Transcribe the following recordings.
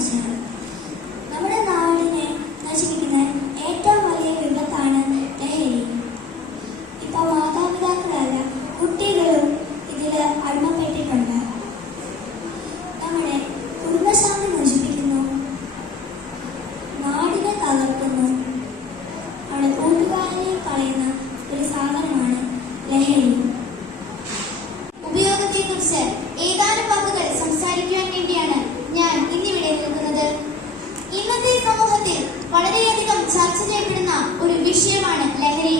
മനുഷ്യർ. നമ്മുടെ നാടിനെ നശിപ്പിക്കുന്ന ഏറ്റവും വലിയ വിപത്താണ് ലഹരി. ഇപ്പൊ മാതാപിതാക്കളല്ല, കുട്ടികളും ഇതിൽ അടിമപ്പെട്ടിട്ടുണ്ട്. നമ്മുടെ കുടുംബശാന്തി നശിപ്പിക്കുന്നു, നാടിനെ തകർക്കുന്നു, നമ്മുടെ കൂട്ടുകാരനെ കളയുന്ന ഒരു സാധനമാണ് ലഹരി. ഉപയോഗത്തെക്കുറിച്ച് ഏതാനും വാക്കുകൾ സംസാരിക്കുവാൻ വേണ്ടിയാണ് ഞാൻ ഇന്നിവിടെ നിൽക്കുന്നത്. ഇന്നത്തെ സമൂഹത്തിൽ വളരെയധികം ചർച്ച ചെയ്യപ്പെടുന്ന ഒരു വിഷയമാണ് ലഹരി.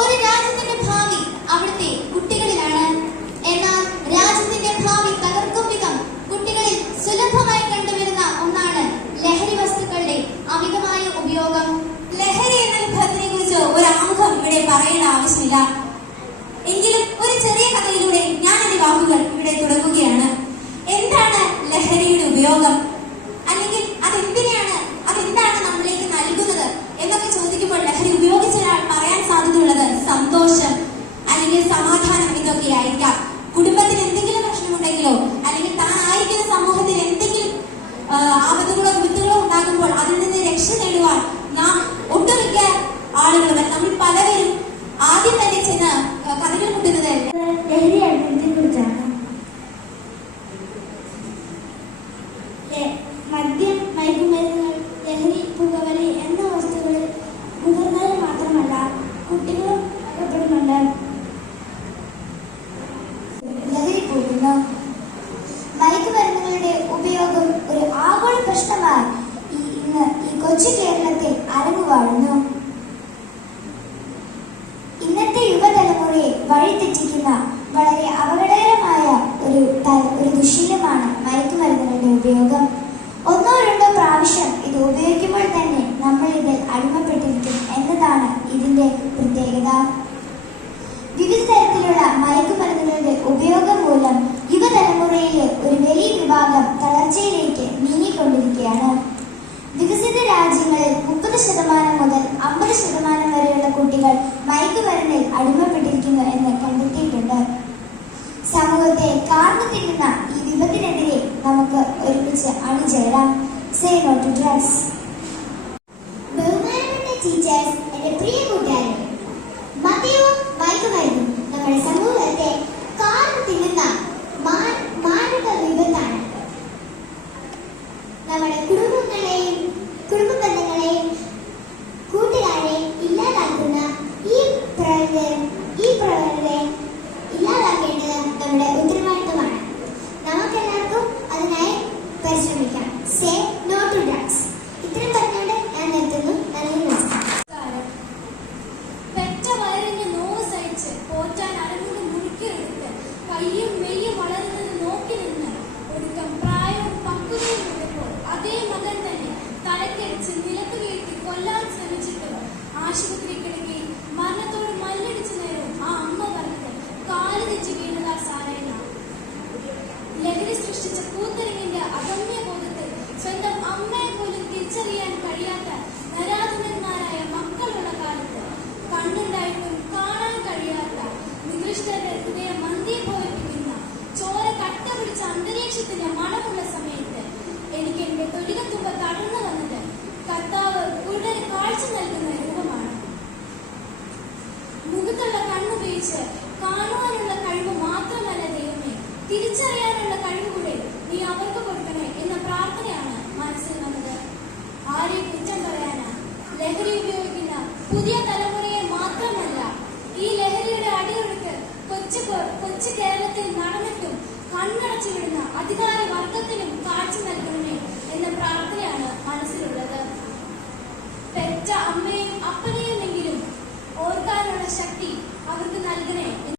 ഒരു രാജ്യത്തിന്റെ ഭാവി അവിടുത്തെ കുട്ടികളിലാണ്. എന്നാൽ രാജ്യത്തിന്റെ ഭാവി തകർക്കും വിധം കുട്ടികളിൽ സുലഭമായി കണ്ടുവരുന്ന ഒന്നാണ് ലഹരി വസ്തുക്കളുടെ അമിതമായ ഉപയോഗം. ലഹരി എന്ന വിഭവത്തിനെ കുറിച്ച് ഒരു ആമുഖം ഇവിടെ പറയേണ്ട ആവശ്യമില്ല. എങ്കിലും ഒരു ചെറിയ കഥയിലൂടെ ഞാൻ എന്റെ വാക്കുകൾ ഇവിടെ തുടങ്ങുകയാണ്. എന്താണ് ലഹരിയുടെ ഉപയോഗം, അല്ലെങ്കിൽ അതെന്താണ് നമ്മളിലേക്ക് നൽകുന്നത് എന്നൊക്കെ ചോദിക്കുമ്പോൾ ലഹരി ഉപയോഗിച്ച ഒരാൾ പറയാൻ സാധ്യതയുള്ളത് സന്തോഷം അല്ലെങ്കിൽ സമാധാനം ഇതൊക്കെ ആയിരിക്കാം. കുടുംബത്തിന് എന്തെങ്കിലും പ്രശ്നമുണ്ടെങ്കിലോ അല്ലെങ്കിൽ താൻ ആയിരിക്കുന്ന സമൂഹത്തിൽ എന്തെങ്കിലും ആപത്തുകളോ വിപത്തുകളോ ഉണ്ടാകുമ്പോൾ അതിൽ നിന്ന് രക്ഷ നേടുവാൻ നാം ഒട്ടുമിക്ക ആളുകളും നമ്മൾ പലവരും ആദ്യം തന്നെ ചെന്ന് കഥകൾ കൂട്ടുന്നത് ലഹരി അടിമത്തെ കുറിച്ചാണ്. മദ്യം, മയക്കുമരുന്നുകൾ, ലഹരി, പുകവലി എന്ന വസ്തുക്കളിൽ മുതിർന്നവർ മാത്രമല്ല കുട്ടികളും അകപ്പെടുന്നുണ്ട്. ലഹരി കൂടുന്നു. മയക്കുമരുന്നുകളുടെ ഉപയോഗം ഒരു ആഗോള പ്രശ്നമായി ഇന്ന് ഈ കൊച്ചു കേരളത്തിൽ അരങ്ങുവാഴുന്നു. ഇന്നത്തെ യുവതലമുറയെ വഴിതെറ്റിക്കുന്ന വളരെ അപകടകരമായ ഒരു ദുശീലമാണ് മയക്കുമരുന്നുകളുടെ ഉപയോഗം. ഒന്നോ രണ്ടോ പ്രാവശ്യം ഇത് ഉപയോഗിക്കുമ്പോൾ തന്നെ നമ്മൾ ഇതിൽ അടിമപ്പെട്ടിരിക്കും എന്നതാണ് ഇതിന്റെ പ്രത്യേകത. വിവിധ തരത്തിലുള്ള മയക്കുമരുന്നുകളുടെ ഉപയോഗം മൂലം യുവതലമുറയിലെ ഒരു വലിയ വിഭാഗം തളർച്ചയിലേക്ക് നീങ്ങിക്കൊണ്ടിരിക്കുകയാണ്. വികസിത രാജ്യങ്ങളിൽ 30% മുതൽ 50% വരെയുള്ള കുട്ടികൾ മയക്കുമരുന്നിൽ അടിമപ്പെട്ടിരിക്കുന്നു എന്ന് കണ്ടെത്തിയിട്ടുണ്ട്. സമൂഹത്തെ കാർന്നു തിന്നുന്ന ഈ വിപത്തിനെതിരെ നമുക്ക് ഒരുമിച്ച് അണിചേരാം. Say no to drugs. ബഹുമാനപ്പെട്ട ടീച്ചേഴ്സ്, എന്റെ പ്രിയ കൂട്ടുകാരെ, മദ്യവും മയക്കുമരുന്നും നമ്മുടെ സമൂഹത്തെ കാർന്നു തിന്നുന്ന മാരക വിപത്താണ്. നമ്മുടെ കുടുംബ ബന്ധങ്ങളെയും കൂട്ടുകാരെ ഇല്ലാതാക്കുന്ന ഈ പ്രവണതയെ ഇല്ലാതാക്കേണ്ടത് നമ്മുടെ ഉത്തരവാദിത്തമാണ്. നമുക്കെല്ലാവർക്കും അതിനായി പരിശ്രമിക്കാം. Say no to drugs. ഇത്രയും പറഞ്ഞുകൊണ്ട് ഞാൻ നിർത്തുന്നു. നന്ദി, നമസ്കാരം. പെറ്റ വയറിന്റെ നോവ് സഹിച്ച് പോറ്റാൻ അരങ്ങുകൊണ്ട് മുറുക്കിയെടുത്ത് കയ്യും മെയ്യും വളരുന്നത് നോക്കി നിന്ന് ഒടുക്കം പ്രായവും പക്വതയും ഉള്ളപ്പോൾ അതേ മകൻ തന്നെ തലക്കടിച്ച് നിലത്ത് വീഴ്ത്തി കൊല്ലാൻ ശ്രമിച്ചിട്ടും ആശുപത്രി കിടക്കി മരണത്തോട് മല്ലടിച്ച നേരവും ആ അമ്മ പറഞ്ഞത് കാല് തെറ്റി വീണതാ സാരയില്ല. ലഹരി സൃഷ്ടിച്ച കൂത്തരങ്ങിന്റെ അഗമ്യ ബോധത്തിൽ സ്വന്തം അമ്മയെ പോലും തിരിച്ചറിയാൻ കഴിയാത്ത നരാധനന്മാരായ മക്കളുള്ള കാലത്ത് കണ്ണുണ്ടായിട്ടും കാണാൻ കഴിയാത്ത നികൃഷ്ടരുടെ ഹൃദയം മന്തിയെ പോലെ പിടിക്കുന്ന ചോര കട്ട പിടിച്ച അന്തരീക്ഷത്തിന്റെ മണമുള്ള സമയത്ത് എനിക്ക് എന്റെ തൊലികത്തുമ്പ തടർന്നു വന്നത് കർത്താവ് ഉടനെ കാഴ്ച നൽകുന്ന രൂപമാണ്. മുഖത്തുള്ള കണ്ണുപയോഗിച്ച് കാണുവാനുള്ള കഴിവ് മാത്രമല്ല ദൈവമേ, തിരിച്ചറിയാനുള്ള കഴിവ് കൂടെ നീ അവർക്ക് കൊടുക്കണേ എന്ന പ്രാർത്ഥനയാണ് മനസ്സിൽ വന്നത്. ആരെ കുറ്റം പറയാനാ? ലഹരി ഉപയോഗിക്കുന്ന പുതിയ തലമുറയെ മാത്രമല്ല, ഈ ലഹരിയുടെ അടിയൊഴുക്ക് കൊച്ചു കേരളത്തിൽ നടന്നിട്ടും കണ്ണടച്ചു വിടുന്ന അധികാര വർഗത്തിനും കാഴ്ച നൽകണമേ എന്ന പ്രാർത്ഥനയാണ് മനസ്സിലുള്ളത്. പെറ്റ അമ്മയും അപ്പനെയുമെങ്കിലും ഓർക്കാനുള്ള ശക്തി അവർക്ക് നൽകണേ.